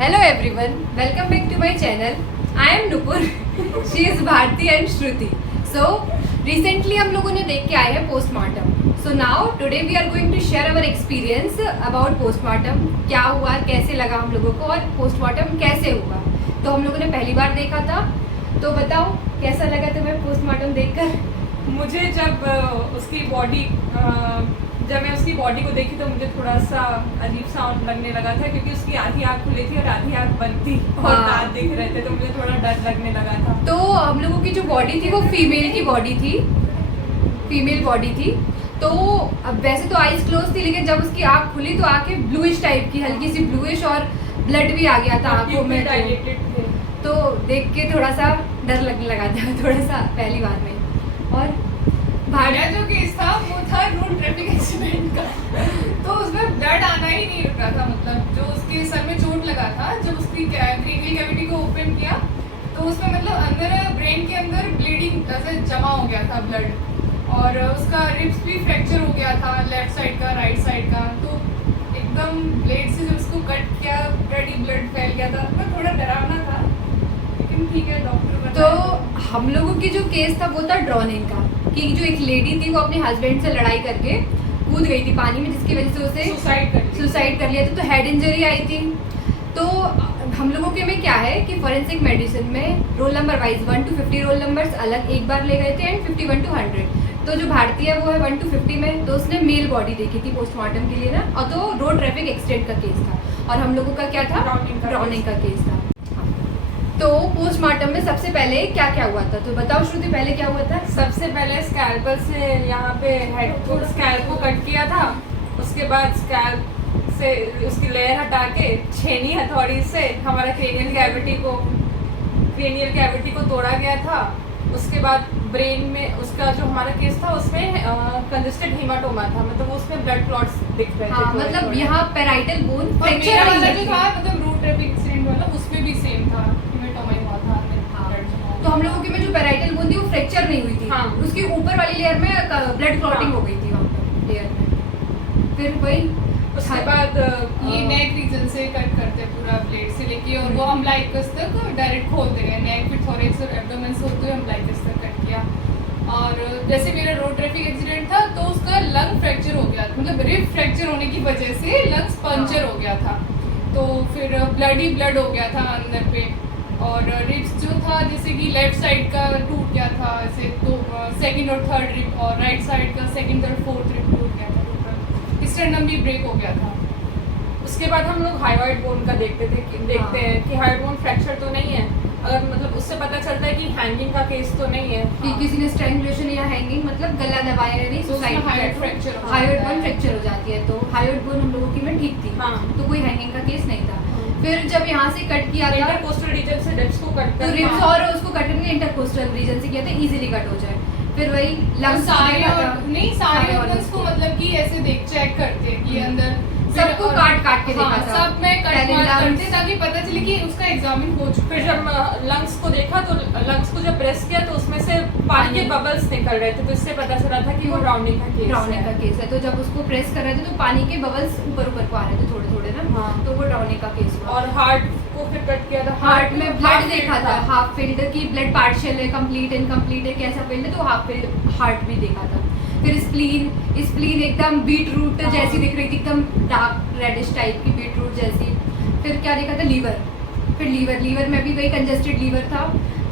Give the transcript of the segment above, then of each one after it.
Hello everyone, welcome back to my channel. I am Nupur. She is Bharti and Shruti. So recently हम लोगों ने देख के आए हैं postmortem. So now today we are going to share our experience about postmortem. क्या हुआ, कैसे लगा हम लोगों को और पोस्टमार्टम कैसे हुआ. तो हम लोगों ने पहली बार देखा था. तो बताओ कैसा लगा तुम्हें पोस्टमार्टम देखकर. मुझे जब मैं उसकी बॉडी को देखी तो मुझे थोड़ा सा अजीब सा लगने लगा था, क्योंकि उसकी आधी आँख खुली थी और आधी आँख बंद थी और दांत दिख रहे थे, तो मुझे थोड़ा डर लगने लगा था. तो हम लोगों की जो बॉडी थी वो फीमेल की बॉडी थी, फीमेल बॉडी थी. तो अब वैसे तो आईज क्लोज थी, लेकिन जब उसकी आँख खुली तो आँखें ब्लूइश टाइप की, हल्की सी ब्लूइश, और ब्लड भी आ गया था आँखों में. तो देख के थोड़ा सा डर लगने लगा था थोड़ा सा पहली बार में. और मेरा जो केस था वो था रोड ट्रैफिक एक्सीडेंट का. तो उसमें ब्लड आना ही नहीं रुका था. मतलब जो उसके सर में चोट लगा था, जब उसकी क्रेनियल कैविटी को ओपन किया तो उसमें मतलब अंदर ब्रेन के अंदर ब्लीडिंग ऐसे जमा हो गया था ब्लड, और उसका रिब्स भी फ्रैक्चर हो गया था, लेफ्ट साइड का राइट साइड का. तो एकदम ब्लेड से जब उसको कट किया ब्लड फैल गया था. मैं थोड़ा डरावना था, लेकिन ठीक है डॉक्टर. तो हम लोगों की जो केस था वो था ड्रॉनिंग का, कि जो एक लेडी थी वो अपने हस्बैंड से लड़ाई करके कूद गई थी पानी में, जिसकी वजह से उसे सुसाइड कर लिया था. तो हेड इंजरी आई थी. तो हम लोगों के में क्या है कि फॉरेंसिक मेडिसिन में roll number wise 1 to 50 roll numbers अलग एक बार ले गए थे, एंड 51 to 100. तो जो भारतीय है वो है 1 to 50 में. तो उसने मेल बॉडी देखी थी पोस्टमार्टम के लिए ना, और तो रोड ट्रैफिक एक्सीडेंट का केस था, और हम लोगों का क्या था, ड्रॉनिंग का केस था. तो पोस्टमार्टम में सबसे पहले क्या क्या हुआ था, तो बताओ श्रुति पहले क्या हुआ था. सबसे पहले स्कैल्पल से यहाँ पे हेड को स्कैल्प को कट किया था. उसके बाद स्कैल्प से उसकी लेयर हटा के छेनी हथौड़ी से हमारा क्रेनियल कैविटी को तोड़ा गया था. उसके बाद ब्रेन में उसका जो हमारा केस था उसमें कंजेस्टेड हीमाटोमा था, मतलब उसमें ब्लड क्लॉट्स दिख रहे थे. मतलब यहाँ पेराइटल बोन फ्रैक्चर वाला जो था, मतलब रोड ट्रैफिक एक्सीडेंट वाला, उसमें भी सेम था, हीमाटोमा ही हुआ था. तो हम लोगों के में जो पेराइटल बोन थी वो फ्रैक्चर नहीं हुई थी. हाँ. उसकी ऊपर वाली लेयर में ब्लड क्लॉटिंग हो गई थी वहाँ पर लेयर में. फिर वही उसके बाद ये नेक रीजन से कट करते हैं पूरा ब्लेड से लेके, और वो अम्बलाइकस तक डायरेक्ट खोलते गए. नेक फिर थोरेक्स और एब्डोमेन से होते हुए अम्बलाइकस तक कट किया. और जैसे मेरा रोड ट्रैफिक एक्सीडेंट था तो उसका लंग फ्रैक्चर हो गया, मतलब रिब फ्रैक्चर होने की वजह से लंग्स पंचर हो गया था. तो फिर ब्लड ही ब्लड हो गया था अंदर पे. और रिब्स जो था जैसे कि लेफ्ट साइड का टूट गया था ऐसे, तो सेकंड और थर्ड रिब, और राइट साइड का सेकंड और फोर्थ रिब टूट गया था. स्टर्नम भी ब्रेक हो गया था. उसके बाद हम लोग हाइवाइड बोन का देखते हैं कि हाइवाइड बोन फ्रैक्चर तो नहीं है. अगर मतलब उससे पता चलता है कि हैंगिंग का केस तो नहीं है, कि किसी ने स्ट्रैंगुलेशन या हैंगिंग मतलब गला दबाया नहीं, suicide hyoid fracture bone fracture हो जाती है. तो हाइवाइड बोन हम लोगों की में ठीक थी. हाँ. तो कोई हैंगिंग का केस नहीं था. फिर जब यहाँ से कट किया था इंटरकोस्टल रीजन से रिब्स को कट तो रिब्स और उसको कट करके इंटरकोस्टल रीजन से किया था, इजीली कट हो जाए. फिर वही लंग्स सारे ऑर्गन्स को मतलब कि ऐसे चेक करते हैं कि अंदर सबको काट के देखा था. सब में कट करते ताकि पता चले कि उसका एग्जामिन हो चुका है. फिर जब लंग्स को देखा तो लंग्स को जब प्रेस किया तो उसमें से पानी के बबल्स निकल रहे थे, तो इससे पता चला था कि वो ड्राउनिंग का केस है. तो जब उसको प्रेस कर रहे थे तो पानी के बबल्स ऊपर को आ रहे थे थोड़े थोड़े ना. हाँ. तो वो ड्राउनिंग का केस हुआ. और हार्ट को फिर कट किया था. हार्ट में ब्लड देखा था, हाफ फिल्ड की ब्लड पार्शियल है, कंप्लीट इनकम्प्लीट है, कैसा फिल्ड है, तो हाफ फिल्ड हार्ट भी देखा था. फिर स्प्लीन एकदम बीट रूट जैसी दिख रही थी, एकदम डार्क रेडिश टाइप की बीट रूट जैसी. फिर क्या देखा था, लीवर में भी वही कंजेस्टेड लीवर था,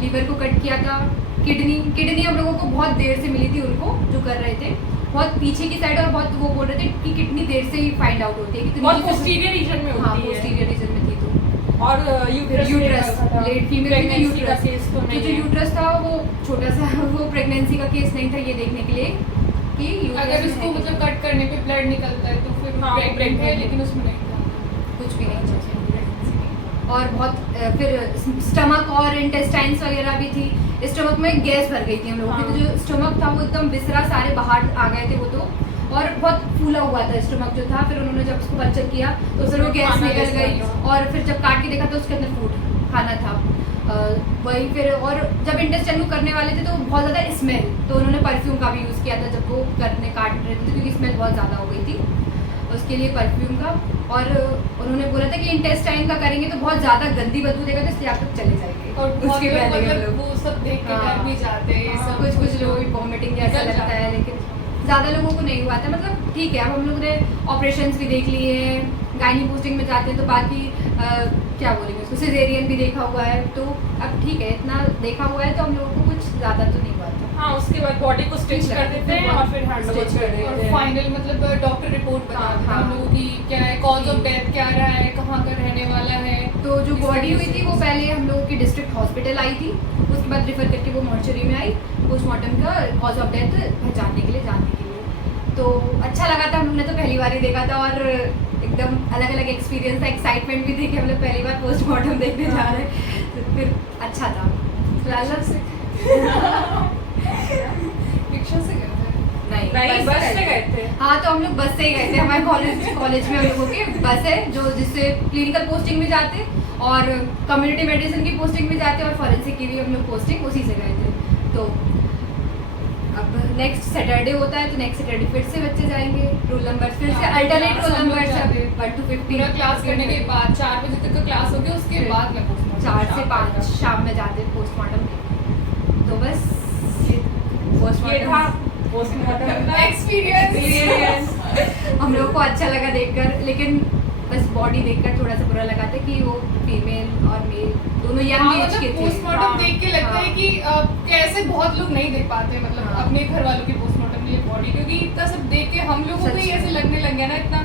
लीवर को कट किया था. किडनी हम लोगों को बहुत देर से मिली थी, उनको जो कर रहे थे बहुत पीछे की साइड, और बहुत वो बोल रहे थे कि किडनी देर से ही फाइंड आउट होती है, बहुत पोस्टीरियर रीजन में होती है. पोस्टीरियर रीजन में थी. तो और यूट्रस लेट फीमेल का यूट्रस केस तो नहीं जो यूट्रस था वो छोटा सा, वो प्रेगनेंसी का केस नहीं था, ये देखने के लिए कि अगर उसको मतलब कट करने पे ब्लड निकलता है तो फिर प्रेग्नेंट है, लेकिन उसमें नहीं था, कुछ भी नहीं था. और बहुत फिर स्टमक और इंटेस्टाइन्स वगैरह भी थी. स्टमक में गैस भर गई थी हम लोगों की. तो जो स्टमक था वो एकदम विसरा सारे बाहर आ गए थे वो तो, और बहुत फूला हुआ था स्टमक जो था. फिर उन्होंने जब उसको पंचर किया तो उसमें वो गैस निकल गई, और फिर जब काट के देखा तो उसके अंदर फूड खाना था. वही फिर, और जब इंटेस्टाइन को करने वाले थे तो बहुत ज़्यादा स्मेल, तो उन्होंने परफ्यूम का भी यूज़ किया था जब वो काट रहे थे, क्योंकि स्मेल बहुत ज़्यादा हो गई थी. उसके लिए परफ्यूम का, और उन्होंने बोला था कि इंटेस्टाइन का करेंगे तो बहुत ज़्यादा गंदी बदबू देगा, तो इसलिए आप लोग चले जाएंगे। और बहुत उसके लोग पहले हम मतलब लोग वो सब देख के हाँ। डर भी जाते हैं, ये सब कुछ लोग वॉमिटिंग जैसा निकल लगता जाता है, लेकिन ज़्यादा लोगों को नहीं हुआ था। मतलब ठीक है, अब हम लोगों ने ऑपरेशंस भी देख लिए हैं, गायनी पोस्टिंग में जाते हैं तो बाकी क्या बोलेंगे उसको, सिजेरियन भी देखा हुआ है, तो अब ठीक है, इतना देखा हुआ है तो हम लोगों को कुछ ज़्यादा तो नहीं हुआ था। हाँ, उसके बाद बॉडी को स्टिच कर देते हैं और फिर हैंड ओवर Stitch कर कर देते और हैं। फाइनल मतलब डॉक्टर रिपोर्ट बता हाँ, देता है हाँ। हम लोगों की क्या है, कॉज ऑफ डेथ क्या रहा है, कहाँ का रहने वाला है। तो जो इस बॉडी तरीके हुई से। थी वो पहले हम लोगों की डिस्ट्रिक्ट हॉस्पिटल आई थी, उसके बाद रेफर करके वो मॉर्चरी में आई पोस्टमार्टम का कॉज ऑफ डेथ पहचानने के लिए, जानने के लिए। तो अच्छा लगा था, हम लोग ने तो पहली बार ही देखा था और एकदम अलग अलग एक्सपीरियंस था, एक्साइटमेंट भी थी कि हम लोग पहली बार पोस्टमार्टम देखने जा रहे हैं, तो फिर अच्छा था। फिलहाल से रिक्शा से गए थे। नहीं, बस से गए थे। हाँ, तो हम लोग बस से ही गए थे। हमारे कॉलेज में हम लोगों की बस है जो जिससे क्लिनिकल पोस्टिंग में जाते और कम्युनिटी मेडिसिन की पोस्टिंग में जाते और फॉरेंसिक की भी हम लोग पोस्टिंग उसी से गए थे। तो अब नेक्स्ट सैटरडे होता है तो नेक्स्ट सैटरडे फिर से बच्चे जाएंगे, रोल नंबर फिर से अल्टरनेट रोल नंबर से 1 to 50 पूरा क्लास करने के बाद 4 बजे तक का क्लास हो गया, उसके फिर बाद मैं पोस्टमार्टम 4 से 5 शाम में जाते पोस्टमार्टम। तो बस ये था पोस्टमार्टम एक्सपीरियंस। हम लोगों को अच्छा लगा देखकर, लेकिन बस बॉडी देखकर थोड़ा सा बुरा लगा था कि वो फीमेल और मेल दोनों यंग एज के थे। पोस्टमार्टम हाँ, देख के लगता हाँ। है कि कैसे बहुत लोग नहीं देख पाते, मतलब हाँ। अपने घर वालों की पोस्टमार्टम के लिए बॉडी, क्योंकि इतना सब देख के हम लोगों को सच ही में। ऐसे लगने लग गया ना, इतना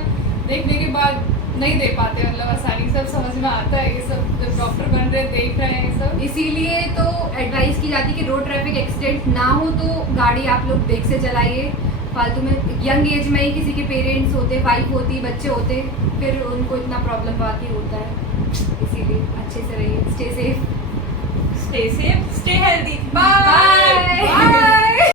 देखने के बाद नहीं दे पाते, मतलब आसानी सब समझ में आता है, ये सब जब डॉक्टर बन रहे देख रहे हैं ये सब। इसीलिए तो एडवाइस की जाती है कि रोड ट्रैफिक एक्सीडेंट ना हो तो गाड़ी आप लोग देख से चलाइए। फालतू में यंग एज में ही किसी के पेरेंट्स होते, वाइफ होती, बच्चे होते, फिर उनको इतना प्रॉब्लम बाकी होता है। इसीलिए अच्छे से रहिए, stay safe, stay safe, stay healthy, bye.